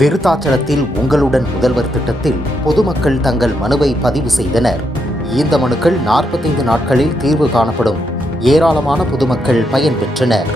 விருத்தாச்சலத்தில் உங்களுடன் முதல்வர் திட்டத்தில் பொதுமக்கள் தங்கள் மனுவை பதிவு செய்தனர். இந்த மனுக்கள் 45 நாட்களில் தீர்வு காணப்படும். ஏராளமான பொதுமக்கள் பயன்பெற்றனர்.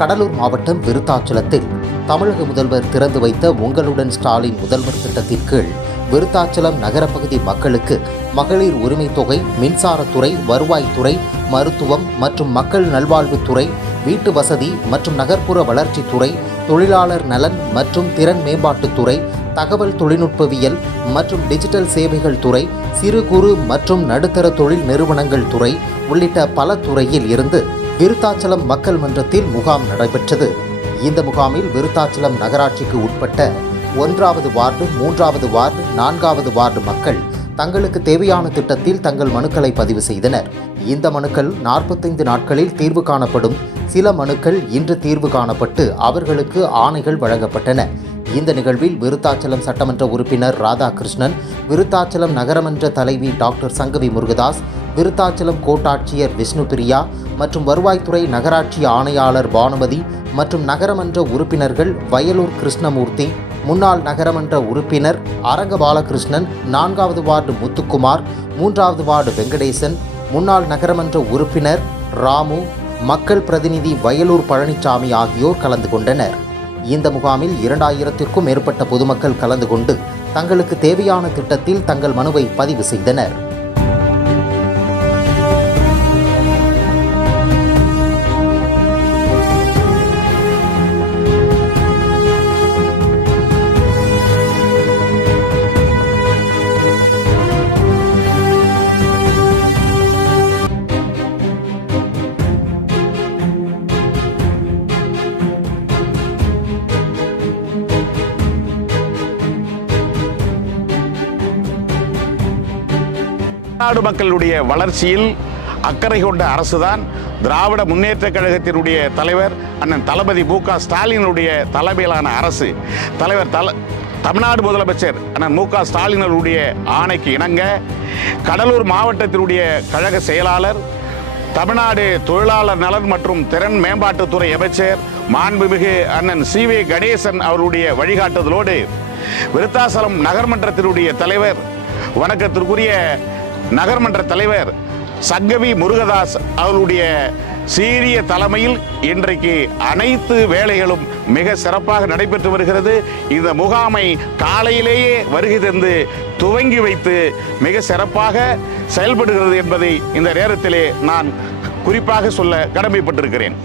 கடலூர் மாவட்டம் விருத்தாச்சலத்தில் தமிழக முதல்வர் திறந்து வைத்த உங்களுடன் ஸ்டாலின் முதல்வர் திட்டத்தின் கீழ் விருத்தாச்சலம் நகரப்பகுதி மக்களுக்கு மகளிர் உரிமை தொகை, மின்சாரத்துறை, வருவாய்த்துறை, மருத்துவம் மற்றும் மக்கள் நல்வாழ்வுத்துறை, வீட்டு வசதி மற்றும் நகர்ப்புற வளர்ச்சித்துறை, தொழிலாளர் நலன் மற்றும் திறன் மேம்பாட்டுத்துறை, தகவல் தொழில்நுட்பவியல் மற்றும் டிஜிட்டல் சேவைகள் துறை, சிறு குறு மற்றும் நடுத்தர தொழில் நிறுவனங்கள் துறை உள்ளிட்ட பல துறையில் இருந்து விருத்தாச்சலம் மக்கள் மன்றத்தில் முகாம் நடைபெற்றது. இந்த முகாமில் விருத்தாச்சலம் நகராட்சிக்கு உட்பட்ட 1வது வார்டு, 3வது வார்டு, 4வது வார்டு மக்கள் தங்களுக்கு தேவையான திட்டத்தில் தங்கள் மனுக்களை பதிவு செய்தனர். இந்த மனுக்கள் 45 நாட்களில் தீர்வு காணப்படும். சில மனுக்கள் இன்று தீர்வு காணப்பட்டு அவர்களுக்கு ஆணைகள் வழங்கப்பட்டன. இந்த நிகழ்வில் விருத்தாச்சலம் சட்டமன்ற உறுப்பினர் ராதாகிருஷ்ணன், விருத்தாச்சலம் நகரமன்ற தலைவி டாக்டர் சங்கவி முருகதாஸ், விருத்தாச்சலம் கோட்டாட்சியர் விஷ்ணுபிரியா மற்றும் வருவாய்த்துறை நகராட்சி ஆணையாளர் பானுமதி மற்றும் நகரமன்ற உறுப்பினர்கள் வயலூர் கிருஷ்ணமூர்த்தி, முன்னாள் நகரமன்ற உறுப்பினர் அரங்க பாலகிருஷ்ணன், 4வது வார்டு முத்துக்குமார், 3வது வார்டு வெங்கடேசன், முன்னாள் நகரமன்ற உறுப்பினர் ராமு, மக்கள் பிரதிநிதி வயலூர் பழனிசாமி ஆகியோர் கலந்து கொண்டனர். இந்த முகாமில் 2000க்கும் மேற்பட்ட பொதுமக்கள் கலந்து கொண்டு தங்களுக்கு தேவையான திட்டத்தில் தங்கள் மனுவை பதிவு செய்தனர். நாடு மக்களுடைய வளர்ச்சியில் அக்கறை கொண்ட அரசுதான் திராவிட முன்னேற்ற கழகத்தினுடைய தலைவர் அண்ணன் தளபதி மு.க. ஸ்டாலினுடைய தலைமையிலான அரசு. தமிழ்நாடு முதலமைச்சர் அண்ணன் மு.க. ஸ்டாலினுடைய ஆணைக்கு இணங்க கடலூர் மாவட்டத்தினுடைய கழக செயலாளர், தமிழ்நாடு தொழிலாளர் நலன் மற்றும் திறன் மேம்பாட்டுத்துறை அமைச்சர் மாண்புமிகு அண்ணன் சி.வி. கணேசன் அவருடைய வழிகாட்டுதலோடு விருத்தாச்சலம் நகர்மன்றத்தினுடைய தலைவர், வணக்கத்திற்குரிய நகர்மன்ற தலைவர் சங்கவி முருகதாஸ் அவருடைய சீரிய தலைமையில் இன்றைக்கு அனைத்து வேலைகளும் மிக சிறப்பாக நடைபெற்று வருகிறது. இந்த முகாமை காலையிலேயே வருகை தந்து துவங்கி வைத்து மிக சிறப்பாக செயல்படுகிறது என்பதை இந்த நேரத்திலே நான் குறிப்பாக சொல்ல கடமைப்பட்டிருக்கிறேன்.